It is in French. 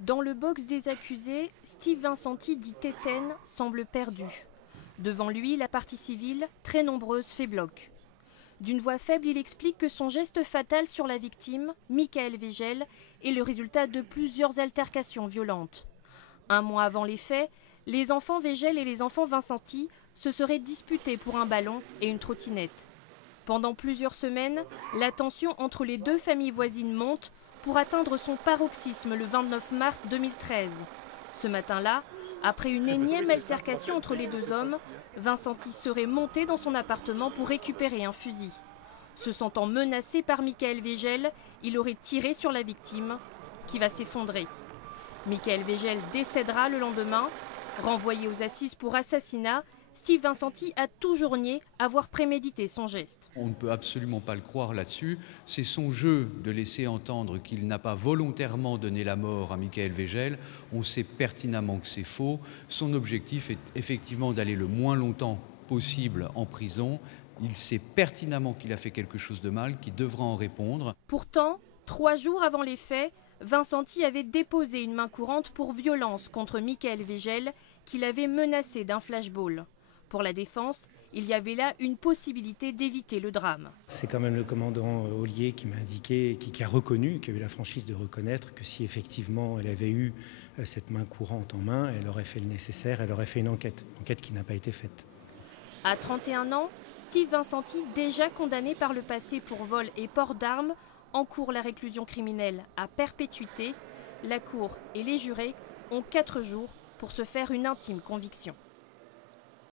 Dans le box des accusés, Steve Vincenti, dit Tétène, semble perdu. Devant lui, la partie civile, très nombreuse, fait bloc. D'une voix faible, il explique que son geste fatal sur la victime, Michael Végel, est le résultat de plusieurs altercations violentes. Un mois avant les faits, les enfants Végel et les enfants Vincenti se seraient disputés pour un ballon et une trottinette. Pendant plusieurs semaines, la tension entre les deux familles voisines monte pour atteindre son paroxysme le 29 mars 2013. Ce matin-là, après une énième altercation entre les deux hommes, Vincenti serait monté dans son appartement pour récupérer un fusil. Se sentant menacé par Michael Végel, il aurait tiré sur la victime, qui va s'effondrer. Michael Végel décédera le lendemain. Renvoyé aux assises pour assassinat, Steve Vincenti a toujours nié avoir prémédité son geste. On ne peut absolument pas le croire là-dessus. C'est son jeu de laisser entendre qu'il n'a pas volontairement donné la mort à Michael Végel. On sait pertinemment que c'est faux. Son objectif est effectivement d'aller le moins longtemps possible en prison. Il sait pertinemment qu'il a fait quelque chose de mal, qu'il devra en répondre. Pourtant, 3 jours avant les faits, Vincenti avait déposé une main courante pour violence contre Michael Végel, qui l'avait menacé d'un flashball. Pour la défense, il y avait là une possibilité d'éviter le drame. C'est quand même le commandant Ollier qui m'a indiqué, qui a reconnu, qui a eu la franchise de reconnaître que si effectivement elle avait eu cette main courante en main, elle aurait fait le nécessaire, elle aurait fait une enquête qui n'a pas été faite. À 31 ans, Steve Vincenti, déjà condamné par le passé pour vol et port d'armes, encourt la réclusion criminelle à perpétuité. La Cour et les jurés ont 4 jours pour se faire une intime conviction.